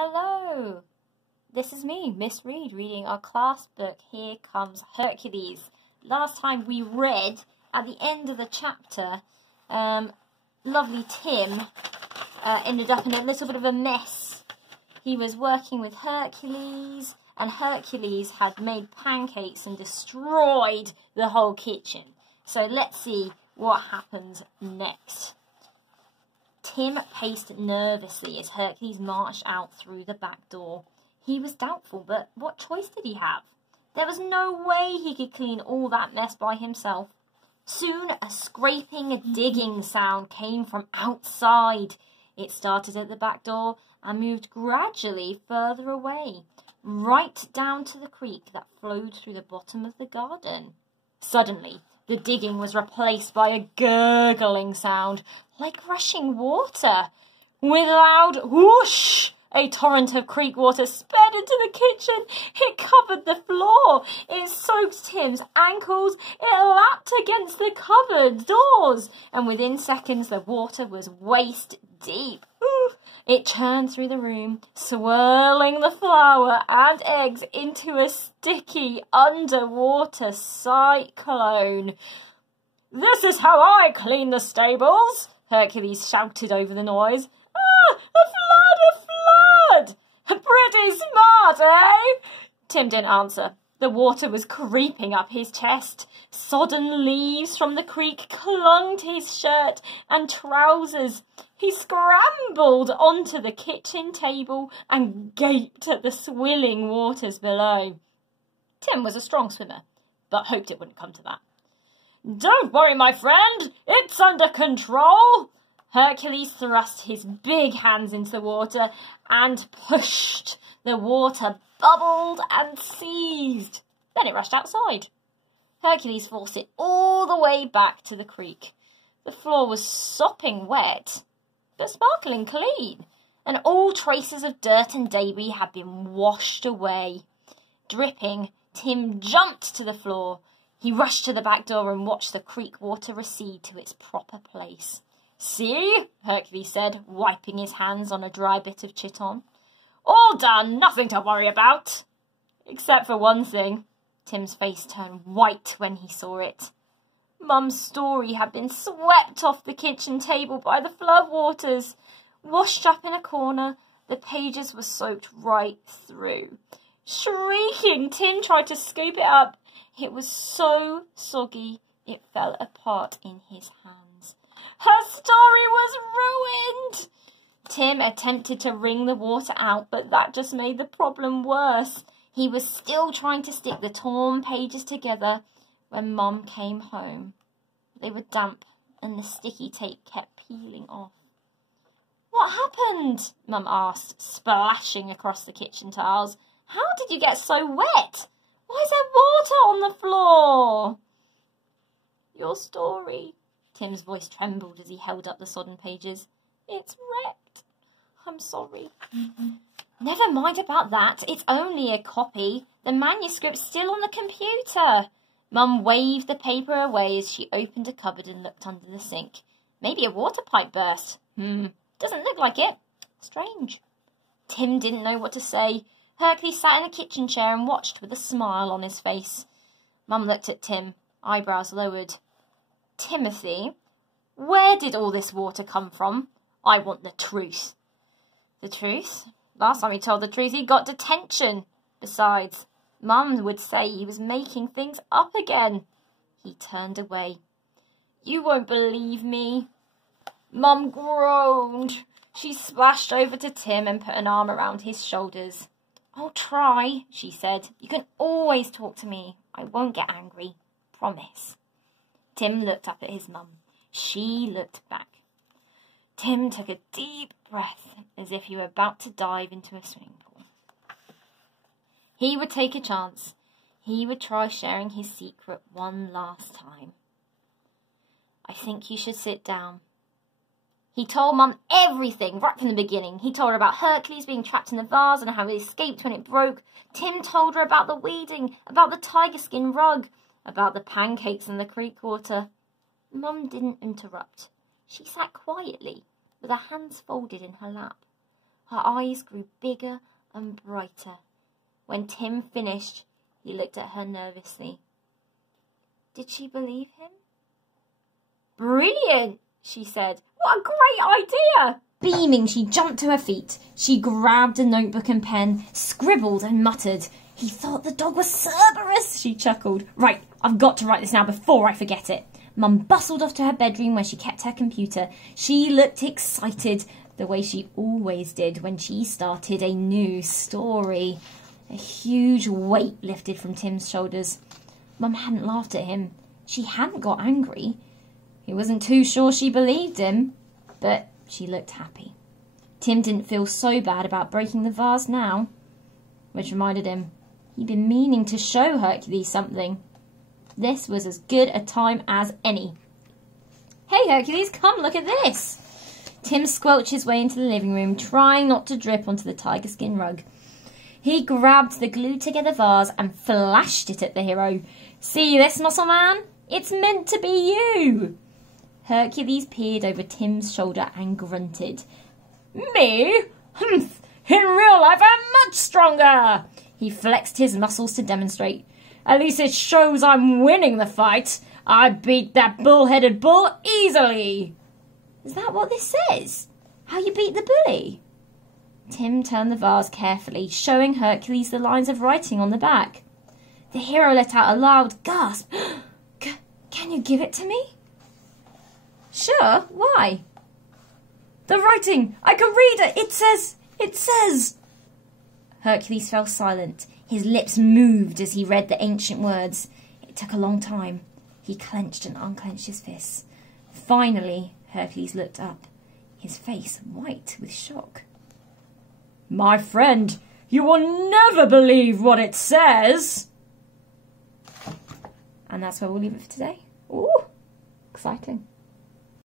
Hello, this is me, Miss Reed, reading our class book, Here Comes Hercules. Last time we read, at the end of the chapter, lovely Tim ended up in a little bit of a mess. He was working with Hercules, and Hercules had made pancakes and destroyed the whole kitchen. So let's see what happens next. Tim paced nervously as Hercules marched out through the back door. He was doubtful, but what choice did he have? There was no way he could clean all that mess by himself. Soon a scraping, digging sound came from outside. It started at the back door and moved gradually further away, right down to the creek that flowed through the bottom of the garden. Suddenly, the digging was replaced by a gurgling sound, like rushing water. With a loud whoosh, a torrent of creek water sped into the kitchen. It covered the floor. It soaked Tim's ankles. It lapped against the cupboard doors. And within seconds, the water was waist deep. It churned through the room, swirling the flour and eggs into a sticky underwater cyclone. "This is how I clean the stables," Hercules shouted over the noise. "Ah, a flood, a flood! Pretty smart, eh?" Tim didn't answer. The water was creeping up his chest. Sodden leaves from the creek clung to his shirt and trousers. He scrambled onto the kitchen table and gaped at the swilling waters below. Tim was a strong swimmer, but hoped it wouldn't come to that. "Don't worry, my friend, it's under control." Hercules thrust his big hands into the water and pushed. The water bubbled and seethed. Then it rushed outside. Hercules forced it all the way back to the creek. The floor was sopping wet, but sparkling clean, and all traces of dirt and debris had been washed away. Dripping, Tim jumped to the floor. He rushed to the back door and watched the creek water recede to its proper place. "See?" Hercules said, wiping his hands on a dry bit of chiton. "All done, nothing to worry about." "Except for one thing." Tim's face turned white when he saw it. Mum's story had been swept off the kitchen table by the floodwaters. Washed up in a corner, the pages were soaked right through. Shrieking, Tim tried to scoop it up. It was so soggy, it fell apart in his hands. Her story was ruined! Tim attempted to wring the water out, but that just made the problem worse. He was still trying to stick the torn pages together when Mum came home. They were damp and the sticky tape kept peeling off. "What happened?" Mum asked, splashing across the kitchen tiles. "How did you get so wet? Why is there water on the floor?" "Your story." Tim's voice trembled as he held up the sodden pages. "It's wrecked. I'm sorry." "Never mind about that. It's only a copy. The manuscript's still on the computer." Mum waved the paper away as she opened a cupboard and looked under the sink. "Maybe a water pipe burst. Doesn't look like it. Strange." Tim didn't know what to say. Hercules sat in a kitchen chair and watched with a smile on his face. Mum looked at Tim, eyebrows lowered. "Timothy, where did all this water come from? I want the truth." "The truth? Last time he told the truth, he got detention. Besides, Mum would say he was making things up again." He turned away. "You won't believe me." Mum groaned. She splashed over to Tim and put an arm around his shoulders. "I'll try," she said. "You can always talk to me. I won't get angry. Promise." Tim looked up at his mum. She looked back. Tim took a deep breath as if he were about to dive into a swimming pool. He would take a chance. He would try sharing his secret one last time. "I think you should sit down." He told Mum everything right from the beginning. He told her about Hercules being trapped in the vase and how he escaped when it broke. Tim told her about the weeding, about the tiger skin rug, about the pancakes and the creek water. Mum didn't interrupt. She sat quietly, with her hands folded in her lap. Her eyes grew bigger and brighter. When Tim finished, he looked at her nervously. Did she believe him? Brilliant, she said. What a great idea! Beaming, she jumped to her feet. She grabbed a notebook and pen, scribbled and muttered. He thought the dog was Cerberus, she chuckled. Right, I've got to write this now before I forget it. Mum bustled off to her bedroom where she kept her computer. She looked excited, the way she always did when she started a new story. A huge weight lifted from Tim's shoulders. Mum hadn't laughed at him. She hadn't got angry. He wasn't too sure she believed him, but she looked happy. Tim didn't feel so bad about breaking the vase now, which reminded him he'd been meaning to show Hercules something. This was as good a time as any. Hey, Hercules, come look at this. Tim squelched his way into the living room, trying not to drip onto the tiger skin rug. He grabbed the glued-together vase and flashed it at the hero. See this, muscle man? It's meant to be you. Hercules peered over Tim's shoulder and grunted. Me? Humph! In real life, I'm much stronger! He flexed his muscles to demonstrate. At least it shows I'm winning the fight. I beat that bull-headed bull easily. Is that what this says? How you beat the bully? Tim turned the vase carefully, showing Hercules the lines of writing on the back. The hero let out a loud gasp. Can you give it to me? Sure, why? The writing! I can read it! It says... Hercules fell silent. His lips moved as he read the ancient words. It took a long time. He clenched and unclenched his fists. Finally, Hercules looked up, his face white with shock. My friend, you will never believe what it says! And that's where we'll leave it for today. Ooh, exciting.